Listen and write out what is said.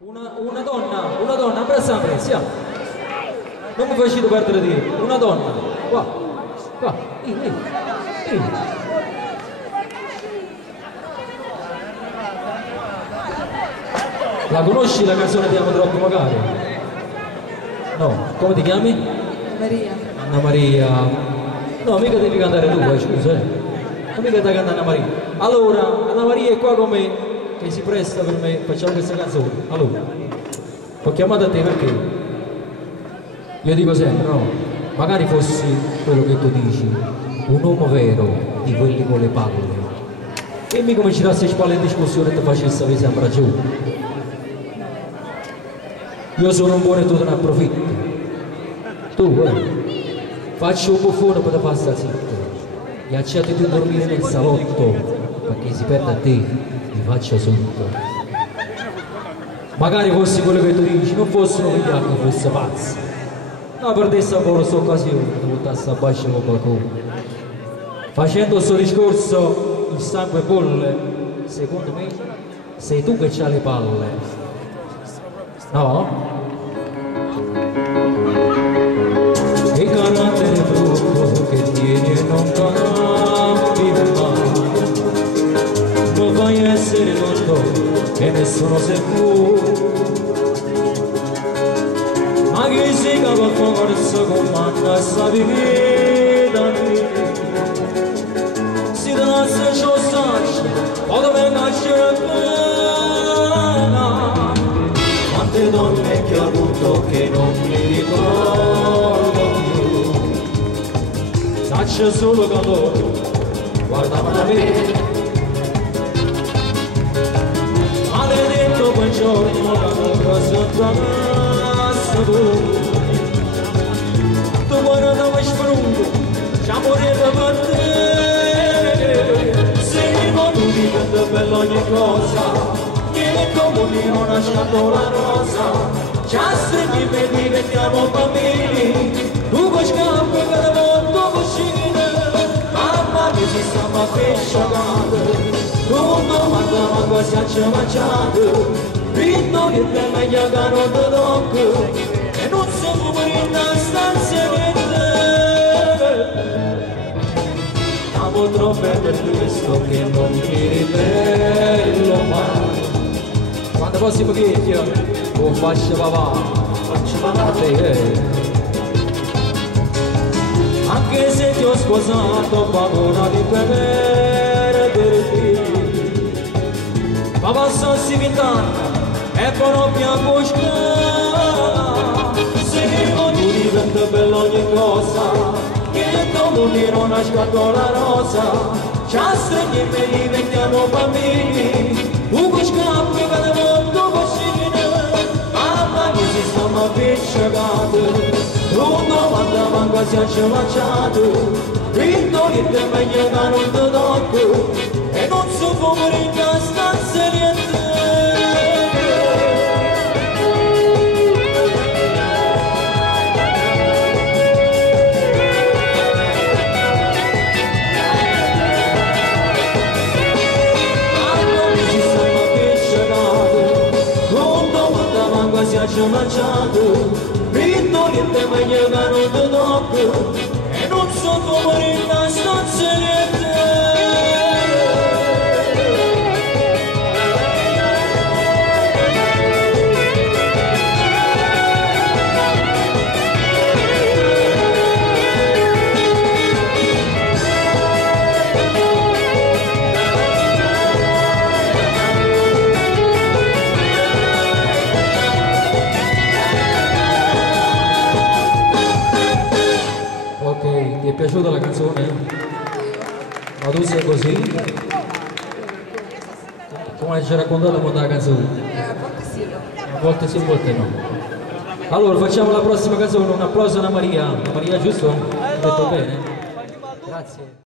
Una donna, abbraccia siamo. Non mi facete perdere tempo, una donna, qua, lì. La conosci la canzone di Amo troppo magari? No, come ti chiami? Maria. Anna Maria. No, mica devi cantare tu, scusa, non mica da cantare Anna Maria. Allora, Anna Maria è qua con me, che si presta per me, facciamo questa canzone. Allora, ho chiamato a te perché io dico sempre, no, magari fossi quello che tu dici, un uomo vero di quelli con le palle, e mi comincerassi a spallare in discussione e ti facessi avere sempre ragione. Io sono un buono e tu te ne approfitti. Tu, faccio un buffone per te far stare zitto. E accetti di dormire nel salotto, perché si perde a te, ti faccio sotto. Magari fossi quello che tu dici, non fossero vigliacchi, fosse pazzo. No, per te sta buona questa occasione, ti buttasse a bacio con qualcuno. Facendo questo discorso, il sangue bolle, secondo me, sei tu che c'hai le palle. No? E carattere brutto che tieni e non cambi mai, non fai essere tutto e nessuno sei tu, ma che si cava forza comanda e sapi che da me si trasse ciò saccio o dove nasce quante donne che ho avuto che non mi ricordo più, saccio solo che loro guardavano da me, maledetto quel giorno la bocca sottrasse tu poi non avevi sprungo, ci morire per te, sei con lui diventa bella ogni cosa, come una scatola rosa, già stringi e diventiamo bambini, tu puoi scappare per molto vicino, mamma che si stava pesciacando, non domanda si è mangiato, ritmo che te meglio che non ti tocco, e non so come in una stanza niente, amo troppo per questo che non mi ribello mai. Quando prossimo vecchio, o faccio papà a te, anche se ti ho sposato, ho paura di perderti. Ma passassi 20 anni e poi non mi accosciare, se non ti diventa bella ogni cosa, che come una scatola rosa, già stringi e diventiamo bambini. Ugo scappi per molto vicino, mamma che si stava appiccicato, non domanda manca si è mangiato, ritmo che te meglio che non ti tocco, e non so come in una stanza niente. Si è mangiato, ritmo che te meglio che non ti tocco, e non so come in una stanza niente. Ti è piaciuta la canzone? Ma tu sei così? Come ci hai raccontato quando la canzone? A volte sì. A volte sì, a volte no. Allora facciamo la prossima canzone, un applauso a Anna Maria. Anna Maria, giusto? Ho detto bene? Grazie.